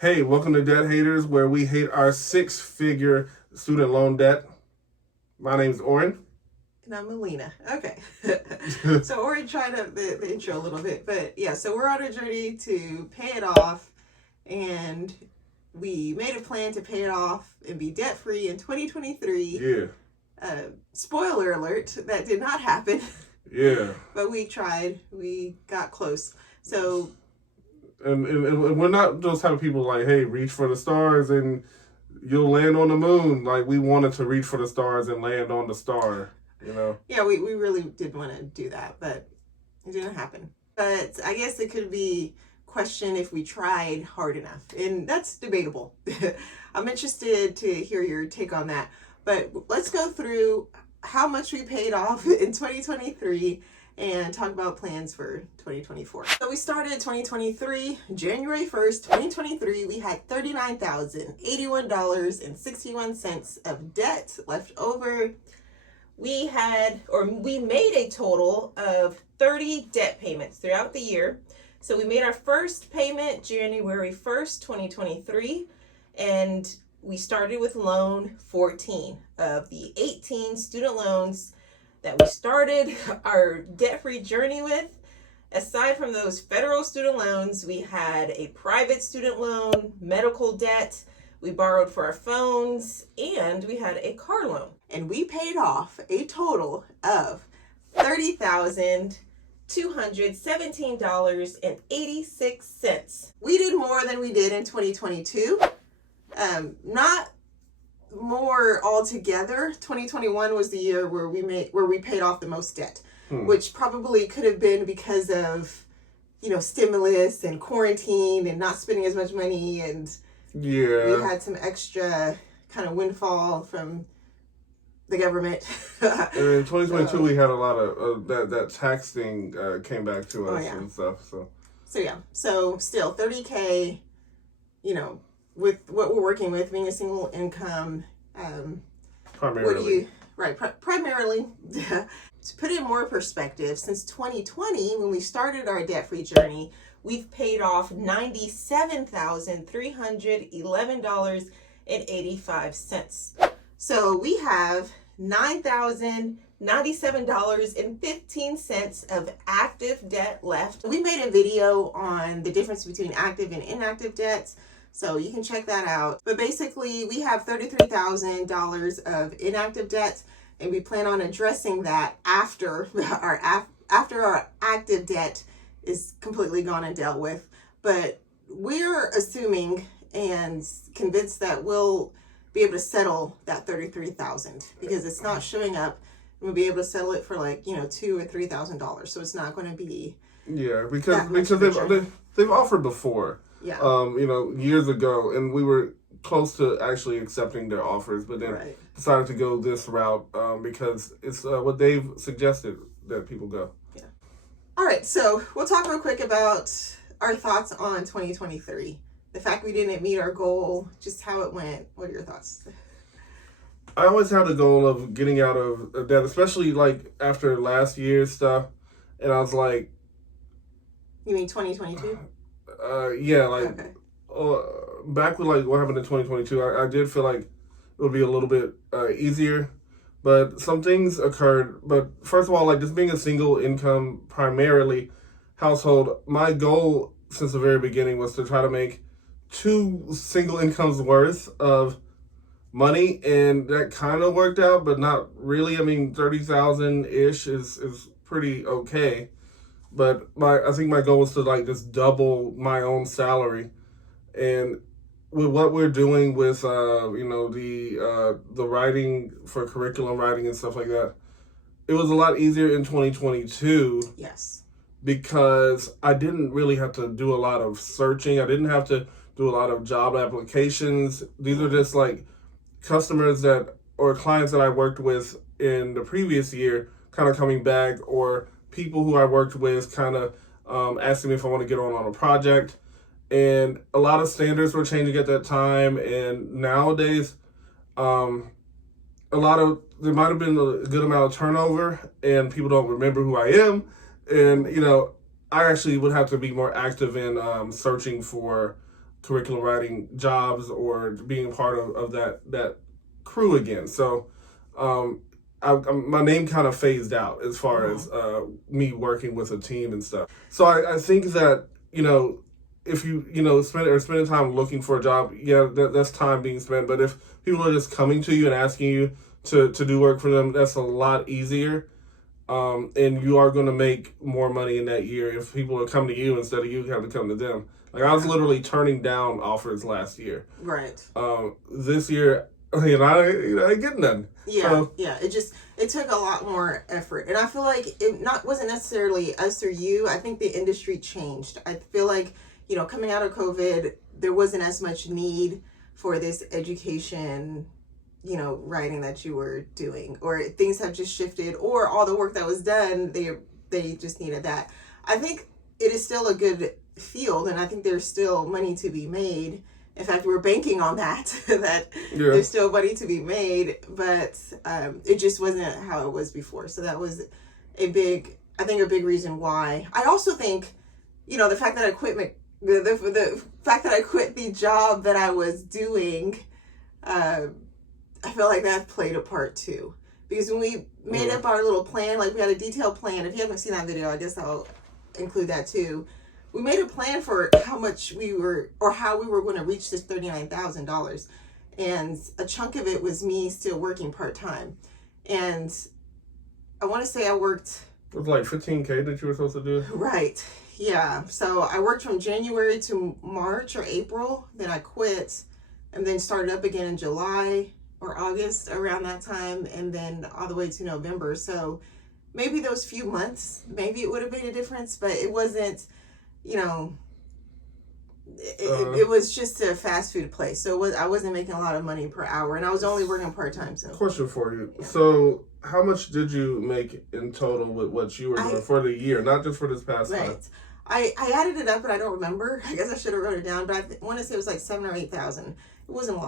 Hey, welcome to Debt Haters, where we hate our six-figure student loan debt. My name's Oren. And I'm Melina. Okay. So Ori tried up the intro a little bit, but yeah, so we're on a journey to pay it off, and we made a plan to pay it off and be debt free in 2023. Yeah. Spoiler alert, that did not happen. Yeah. But we tried. We got close. So And we're not those type of people like, hey, reach for the stars and you'll land on the moon. Like, we wanted to reach for the stars and land on the star, you know? yeah, we really did want to do that, but it didn't happen. But I guess it could be questioned if we tried hard enough, and that's debatable. I'm interested to hear your take on that. But let's go through how much we paid off in 2023 and talk about plans for 2024. So we started 2023, January 1st, 2023, we had $39,081.61 of debt left over. We made a total of 30 debt payments throughout the year. So we made our first payment January 1st, 2023, and we started with loan 14 of the 18 student loans that we started our debt-free journey with. Aside from those federal student loans, we had a private student loan, medical debt, we borrowed for our phones, and we had a car loan. And we paid off a total of $30,217.86. We did more than we did in 2022. Not more altogether. 2021 was the year where we paid off the most debt, which probably could have been because of, stimulus and quarantine and not spending as much money, and we had some extra kind of windfall from the government. And in 2022, we had a lot of that tax thing came back to us and stuff. So still $30K, with what we're working with, being a single income, primarily. Primarily. To put it in more perspective, since 2020, when we started our debt-free journey, we've paid off $97,311.85. So we have $9,097.15 of active debt left. We made a video on the difference between active and inactive debts, so you can check that out. But basically, we have $33,000 of inactive debts, and we plan on addressing that after our active debt is completely gone and dealt with. But we're assuming and convinced that we'll be able to settle that $33,000 because it's not showing up. We'll be able to settle it for $2,000 or $3,000. So it's not going to be because they've offered before. Years ago, and we were close to actually accepting their offers, but then decided to go this route because it's what Dave suggested that people go. Yeah. All right, so we'll talk real quick about our thoughts on 2023. The fact we didn't meet our goal, just how it went. What are your thoughts? I always had the goal of getting out of debt, especially after last year's stuff, and I was like, you mean 2022? Back with what happened in 2022, I did feel like it would be a little bit easier, but some things occurred. But first of all, just being a single income, primarily household, my goal since the very beginning was to try to make 2 single incomes worth of money, and that kind of worked out, but not really. I mean, 30,000-ish is pretty okay. But I think my goal was to just double my own salary, and with what we're doing with the writing for curriculum writing and stuff like that, it was a lot easier in 2022. Yes. Because I didn't really have to do a lot of searching. I didn't have to do a lot of job applications. These are just customers or clients that I worked with in the previous year kind of coming back, or people who I worked with kind of asking me if I want to get on a project. And a lot of standards were changing at that time. And nowadays, there might have been a good amount of turnover and people don't remember who I am. And, I actually would have to be more active in searching for curriculum writing jobs or being part of that crew again. So my name kind of phased out as far as me working with a team and stuff. So I think that, if you spending time looking for a job, that's time being spent. But if people are just coming to you and asking you to do work for them, that's a lot easier. And you are going to make more money in that year if people are coming to you instead of you having to come to them. Like, I was literally turning down offers last year. Right. This year, I ain't getting none. Yeah, it took a lot more effort, and I feel like it wasn't necessarily us or you. I think the industry changed. I feel like, coming out of COVID, there wasn't as much need for this education, writing that you were doing, or things have just shifted, or all the work that was done, they just needed that. I think it is still a good field, and I think there's still money to be made. In fact, we're banking on that, there's still money to be made, but it just wasn't how it was before. So that was a big reason why. I also think, the fact that I quit the fact that I quit the job that I was doing, I feel like that played a part too. Because when we made up our little plan, like we had a detailed plan. If you haven't seen that video, I guess I'll include that too. We made a plan for how much how we were going to reach this $39,000. And a chunk of it was me still working part-time. And I want to say I worked... It was like $15K that you were supposed to do? Right. Yeah. So I worked from January to March or April. Then I quit and then started up again in July or August around that time. And then all the way to November. So maybe those few months, maybe it would have made a difference. But it wasn't... it was just a fast food place, so I wasn't making a lot of money per hour, and I was only working part-time. So, question for you: so how much did you make in total with what you were doing for the year, not just for this past time? I added it up, but I don't remember. I guess I should have wrote it down, but I want to say it was like $7,000 or $8,000. It wasn't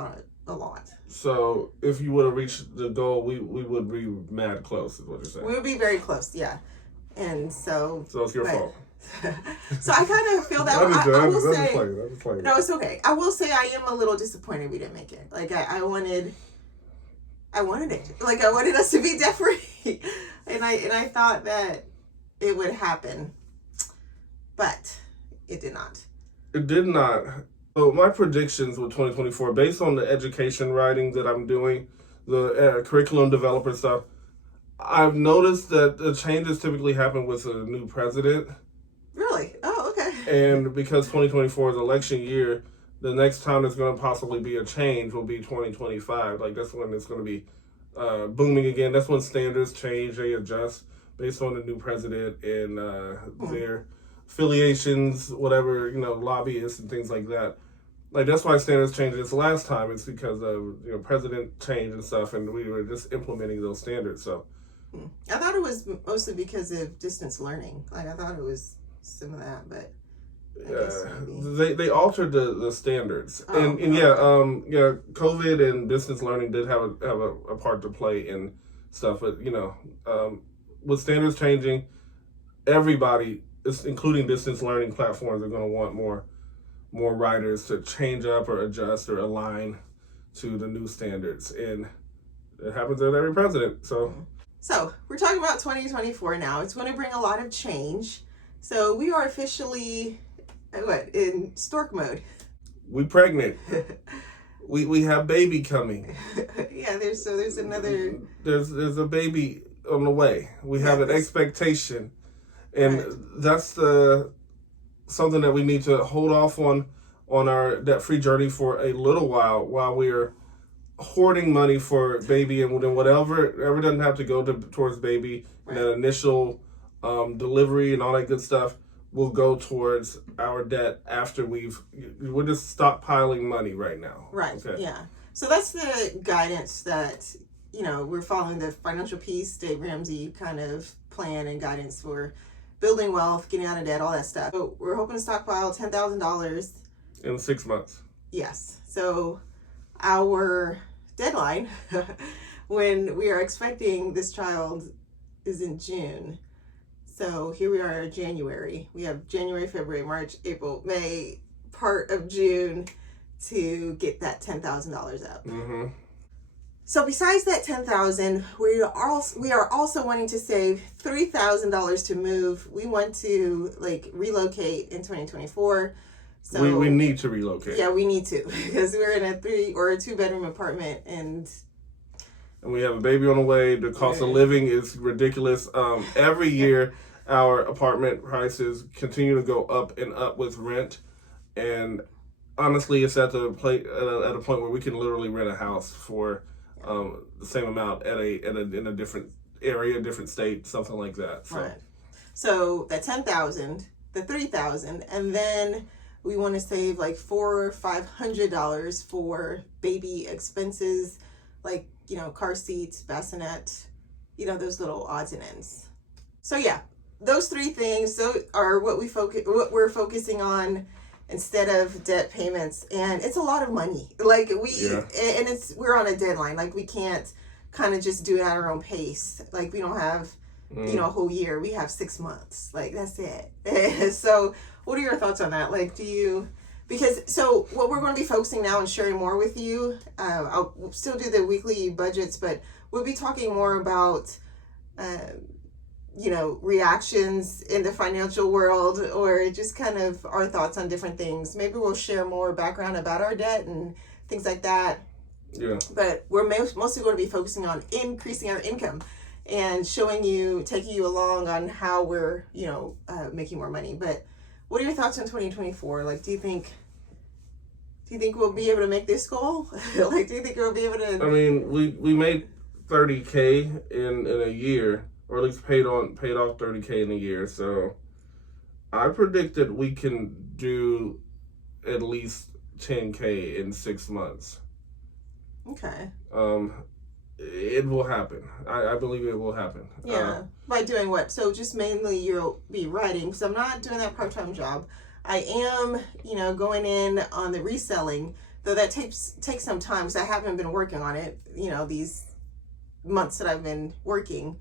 a lot. So if you would have reached the goal, we would be mad close, is what you're saying. We would be very close, yeah. And so it's your fault. So I kind of feel that way. I will say, no, it's okay. I will say I am a little disappointed we didn't make it. Like I wanted it. Like I wanted us to be debt free, and I thought that it would happen, but it did not. It did not. So my predictions with 2024, based on the education writing that I'm doing, the curriculum developer stuff, I've noticed that the changes typically happen with a new president. Really? Oh, okay. And because 2024 is election year, the next time there's going to possibly be a change will be 2025. Like, that's when it's going to be booming again. That's when standards change. They adjust based on the new president and their affiliations, whatever, lobbyists and things like that. Like, that's why standards changed this last time. It's because of, president change and stuff, and we were just implementing those standards. So I thought it was mostly because of distance learning. Like, I thought it was some of that, but they altered the standards, COVID and distance learning did have a part to play in stuff, but with standards changing, everybody, including distance learning platforms, are going to want more writers to change up or adjust or align to the new standards, and it happens with every president. So we're talking about 2024 now. It's going to bring a lot of change. So we are officially, in Stork mode. We pregnant. we have baby coming. Yeah, there's another. There's a baby on the way. We have an expectation, and that's something that we need to hold off on our debt-free journey for a little while we're hoarding money for baby, and then whatever doesn't have to go towards baby, and that initial delivery and all that good stuff will go towards our debt after we're just stockpiling money right now. Right. Okay. Yeah. So that's the guidance that, we're following, the financial peace, Dave Ramsey kind of plan and guidance for building wealth, getting out of debt, all that stuff. So we're hoping to stockpile $10,000 in 6 months. Yes. So our deadline when we are expecting this child is in June. So here we are in January. We have January, February, March, April, May, part of June to get that $10,000 up. Mm-hmm. So besides that $10,000, we are also wanting to save $3,000 to move. We want to relocate in 2024. So we need to relocate. Yeah, we need to, because we're in a 3 or a 2-bedroom apartment and we have a baby on the way. The cost of living is ridiculous. Every year, our apartment prices continue to go up and up with rent, and honestly, it's at a point where we can literally rent a house for the same amount in a different area, different state, something like that. So. Right. So that $10,000, the $3,000, and then we want to save like $400 or $500 for baby expenses, like car seats, bassinet, those little odds and ends. So yeah, those 3 things are what we're focusing on instead of debt payments, and it's a lot of money. And we're on a deadline. Like, we can't kind of just do it at our own pace. Like, we don't have a whole year. We have 6 months. Like, that's it. So what are your thoughts on that? Like, so what we're going to be focusing now and sharing more with you, I'll still do the weekly budgets, but we'll be talking more about reactions in the financial world, or just kind of our thoughts on different things. Maybe we'll share more background about our debt and things like that. Yeah. But we're mostly going to be focusing on increasing our income and taking you along on how we're, making more money. But what are your thoughts on 2024? Like, do you think we'll be able to make this goal? Like, do you think we'll be able to? I mean, we made $30,000 in a year, or at least paid off $30,000 in a year. So I predicted we can do at least $10,000 in 6 months. Okay. It will happen. I believe it will happen. Yeah. By doing what? So just mainly you'll be writing, because I'm not doing that part-time job. I am, going in on the reselling, though that takes some time, because I haven't been working on it, these months that I've been working.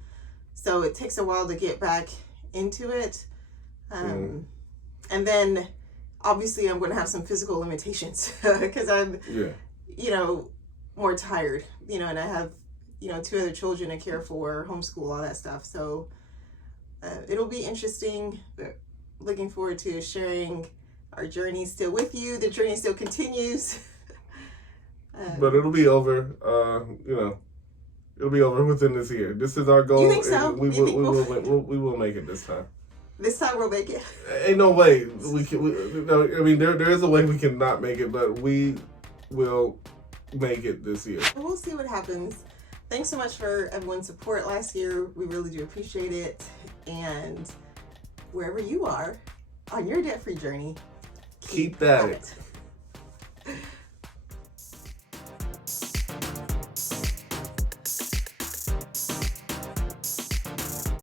So it takes a while to get back into it. And then obviously I'm going to have some physical limitations because I'm, more tired, and I have, 2 other children to care for, homeschool, all that stuff. So it'll be interesting. But looking forward to sharing our journey still with you. The journey still continues. But it'll be over, it'll be over within this year. This is our goal. You think so? We will make it this time. This time we'll make it. Ain't no way we can. There is a way we can not make it, but we will make it this year. We'll see what happens. Thanks so much for everyone's support last year. We really do appreciate it. And wherever you are on your debt-free journey, keep that.